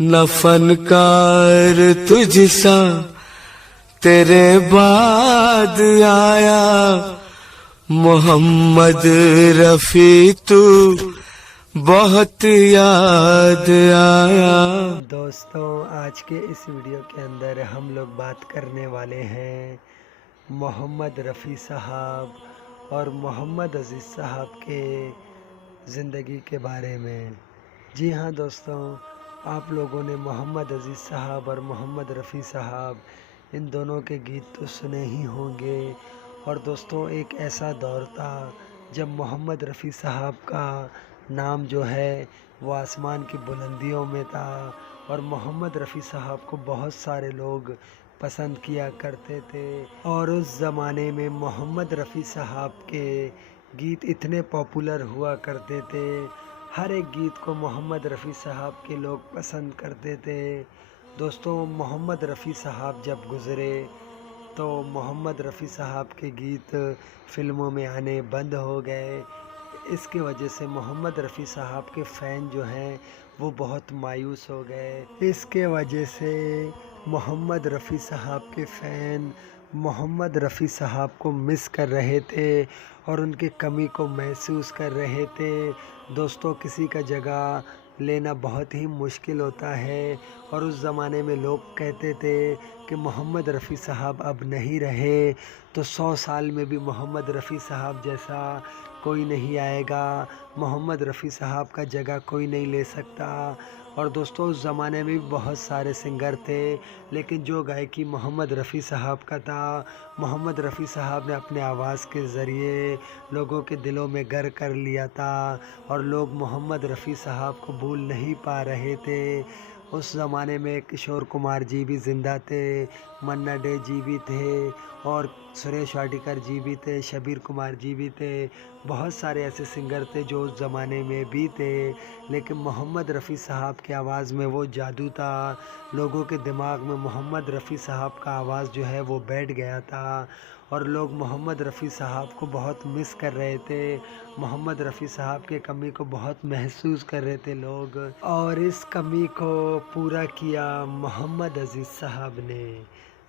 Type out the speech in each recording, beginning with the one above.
न फनकार तुझसा तेरे बाद आया, मोहम्मद रफी तू बहुत याद आया। दोस्तों, आज के इस वीडियो के अंदर हम लोग बात करने वाले हैं मोहम्मद रफ़ी साहब और मोहम्मद अज़ीज़ साहब के ज़िंदगी के बारे में। जी हाँ दोस्तों, आप लोगों ने मोहम्मद अज़ीज़ साहब और मोहम्मद रफ़ी साहब इन दोनों के गीत तो सुने ही होंगे। और दोस्तों, एक ऐसा दौर था जब मोहम्मद रफ़ी साहब का नाम जो है वो आसमान की बुलंदियों में था और मोहम्मद रफ़ी साहब को बहुत सारे लोग पसंद किया करते थे। और उस ज़माने में मोहम्मद रफ़ी साहब के गीत इतने पॉपुलर हुआ करते थे, हर एक गीत को मोहम्मद रफ़ी साहब के लोग पसंद करते थे। दोस्तों, मोहम्मद रफ़ी साहब जब गुज़रे तो मोहम्मद रफ़ी साहब के गीत फ़िल्मों में आने बंद हो गए। इसके वजह से मोहम्मद रफ़ी साहब के फ़ैन जो हैं वो बहुत मायूस हो गए। इसके वजह से मोहम्मद रफ़ी साहब के फ़ैन मोहम्मद रफ़ी साहब को मिस कर रहे थे और उनकी कमी को महसूस कर रहे थे। दोस्तों, किसी का जगह लेना बहुत ही मुश्किल होता है और उस ज़माने में लोग कहते थे कि मोहम्मद रफ़ी साहब अब नहीं रहे तो 100 साल में भी मोहम्मद रफ़ी साहब जैसा कोई नहीं आएगा, मोहम्मद रफ़ी साहब का जगह कोई नहीं ले सकता। और दोस्तों, उस ज़माने में भी बहुत सारे सिंगर थे, लेकिन जो गायकी मोहम्मद रफ़ी साहब का था, मोहम्मद रफ़ी साहब ने अपने आवाज़ के ज़रिए लोगों के दिलों में घर कर लिया था और लोग मोहम्मद रफ़ी साहब को भूल नहीं पा रहे थे। उस ज़माने में किशोर कुमार जी भी ज़िंदा थे, मन्ना डे जी भी थे और सुरेश वाडीकर जी भी थे, शबीर कुमार जी भी थे। बहुत सारे ऐसे सिंगर थे जो उस ज़माने में भी थे, लेकिन मोहम्मद रफ़ी साहब की आवाज़ में वो जादू था। लोगों के दिमाग में मोहम्मद रफ़ी साहब का आवाज़ जो है वो बैठ गया था और लोग मोहम्मद रफ़ी साहब को बहुत मिस कर रहे थे। मोहम्मद रफ़ी साहब के कमी को बहुत महसूस कर रहे थे लोग, और इस कमी को पूरा किया मोहम्मद अज़ीज़ साहब ने।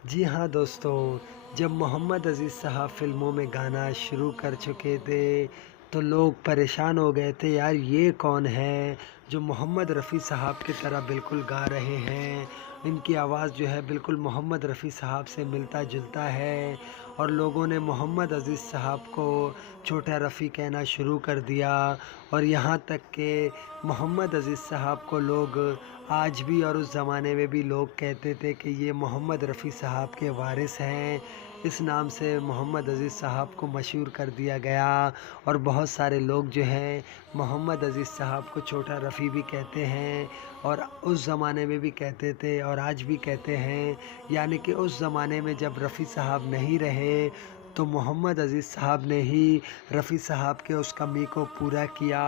जी हाँ दोस्तों, जब मोहम्मद अज़ीज़ साहब फ़िल्मों में गाना शुरू कर चुके थे तो लोग परेशान हो गए थे, यार ये कौन है जो मोहम्मद रफ़ी साहब की तरह बिल्कुल गा रहे हैं। इनकी आवाज़ जो है बिल्कुल मोहम्मद रफ़ी साहब से मिलता जुलता है। और लोगों ने मोहम्मद अज़ीज़ साहब को छोटा रफ़ी कहना शुरू कर दिया और यहाँ तक कि मोहम्मद अज़ीज़ साहब को लोग आज भी और उस ज़माने में भी लोग कहते थे कि ये मोहम्मद रफ़ी साहब के वारिस हैं। इस नाम से मोहम्मद अज़ीज़ साहब को मशहूर कर दिया गया और बहुत सारे लोग जो हैं मोहम्मद अज़ीज़ साहब को छोटा रफ़ी भी कहते हैं और उस ज़माने में भी कहते थे और आज भी कहते हैं। यानी कि उस ज़माने में जब रफ़ी साहब नहीं रहे तो मोहम्मद अज़ीज़ साहब ने ही रफ़ी साहब के उस कमी को पूरा किया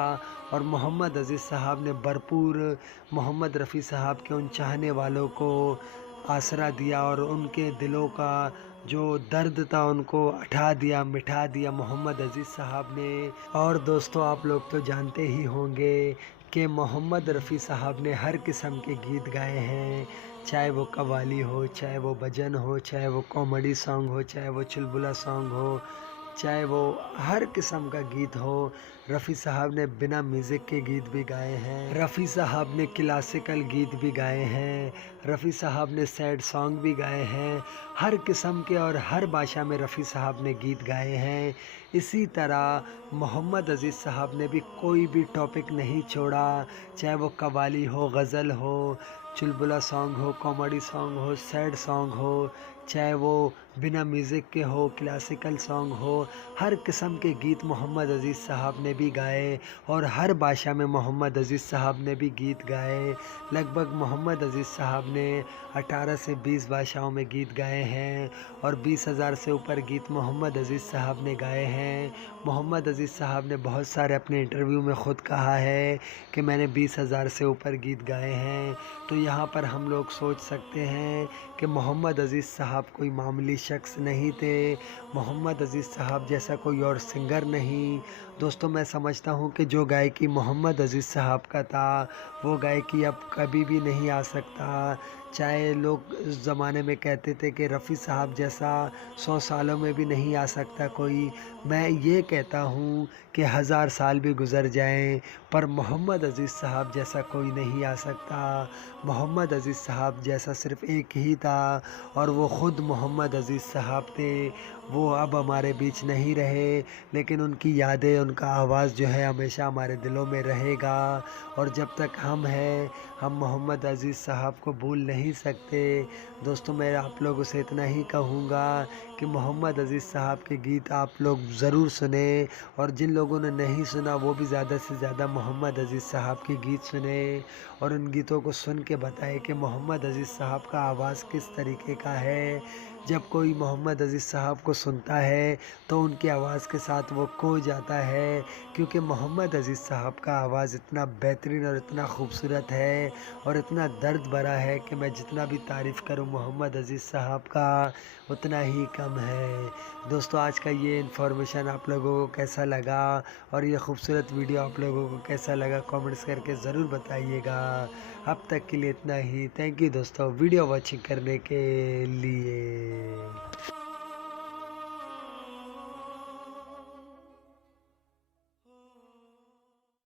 और मोहम्मद अज़ीज़ साहब ने भरपूर मोहम्मद रफ़ी साहब के उन चाहने वालों को आसरा दिया और उनके दिलों का जो दर्द था उनको हटा दिया, मिटा दिया मोहम्मद अज़ीज़ साहब ने। और दोस्तों, आप लोग तो जानते ही होंगे कि मोहम्मद रफ़ी साहब ने हर किस्म के गीत गाए हैं, चाहे वो कव्वाली हो, चाहे वो भजन हो, चाहे वो कॉमेडी सॉन्ग हो, चाहे वो चुलबुला सॉन्ग हो, चाहे वो हर किस्म का गीत हो। रफ़ी साहब ने बिना म्यूज़िक के गीत भी गाए हैं, रफ़ी साहब ने क्लासिकल गीत भी गाए हैं, रफ़ी साहब ने सैड सॉन्ग भी गाए हैं। हर किस्म के और हर भाषा में रफ़ी साहब ने गीत गाए हैं। इसी तरह मोहम्मद अज़ीज़ साहब ने भी कोई भी टॉपिक नहीं छोड़ा, चाहे वो कव्वाली हो, गज़ल हो, चुलबुला सॉन्ग हो, कॉमेडी सॉन्ग हो, सैड सॉन्ग हो, चाहे वो बिना म्यूज़िक के हो, क्लासिकल सॉन्ग हो। हर किस्म के गीत मोहम्मद अज़ीज़ साहब ने भी गाए और हर भाषा में मोहम्मद अज़ीज़ साहब ने भी गीत गाए। लगभग मोहम्मद अज़ीज़ साहब ने 18 से 20 भाषाओं में गीत गाए हैं और 20,000 से ऊपर गीत मोहम्मद अज़ीज़ साहब ने गाए हैं। मोहम्मद अज़ीज़ साहब ने बहुत सारे अपने इंटरव्यू में ख़ुद कहा है कि मैंने 20,000 से ऊपर गीत गाए हैं। तो यहाँ पर हम लोग सोच सकते हैं कि मोहम्मद अज़ीज़ साहब कोई मामूली शख्स नहीं थे, मोहम्मद अज़ीज़ साहब जैसा कोई और सिंगर नहीं دوستوں میں سمجھتا ہوں کہ جو گائیکی محمد عزیز صاحب کا تھا وہ گائیکی اب کبھی بھی نہیں آ سکتا، چاہے لوگ اس زمانے میں کہتے تھے کہ رفیع صاحب جیسا 100 سالوں میں بھی نہیں آ سکتا کوئی، میں یہ کہتا ہوں کہ 1000 سال بھی گزر جائیں پر محمد عزیز صاحب جیسا کوئی نہیں آ سکتا۔ محمد عزیز صاحب جیسا صرف ایک ہی تھا اور وہ خود محمد عزیز صاحب تھے، وہ اب ہمارے بیچ نہیں رہے، لیکن ان کی یادیں، ان کا آواز جو ہے ہمیشہ ہمارے دلوں میں رہے گا، اور جب تک ہم ہیں ہم محمد عزیز صاحب کو بھول نہیں سکتے۔ دوستوں میں آپ لوگوں سے اتنا ہی کہوں گا کہ محمد عزیز صاحب کے گیت آپ لوگ ضرور سنیں، اور جن لوگوں نے نہیں سنا وہ بھی زیادہ سے زیادہ محمد عزیز صاحب کے گیت سنیں، اور ان گیتوں کو سن کے بتائیں کہ محمد عزیز صاحب کا آواز کس طریقے کا ہے۔ جب کوئی محمد عزیز صاحب کو سنتا ہے تو ان کی آواز کے ساتھ وہ کھو جاتا ہے، کیونکہ محمد عزیز صاحب کا آواز اتنا بہترین اور اتنا خوبصورت ہے اور اتنا درد بھرا ہے کہ میں جتنا بھی تعریف کروں محمد عزیز صاحب کا اتنا ہی کم ہے۔ دوستو آج کا یہ انفارمیشن آپ لوگوں کو کیسا لگا اور یہ خوبصورت ویڈیو آپ لوگوں کو کیسا لگا کامنٹس کر کے ضرور بتائیے گا۔ اب تک کے لیے اتنا ہی، تھینک یو دوستو ویڈیو واچنگ کرنے کے لیے۔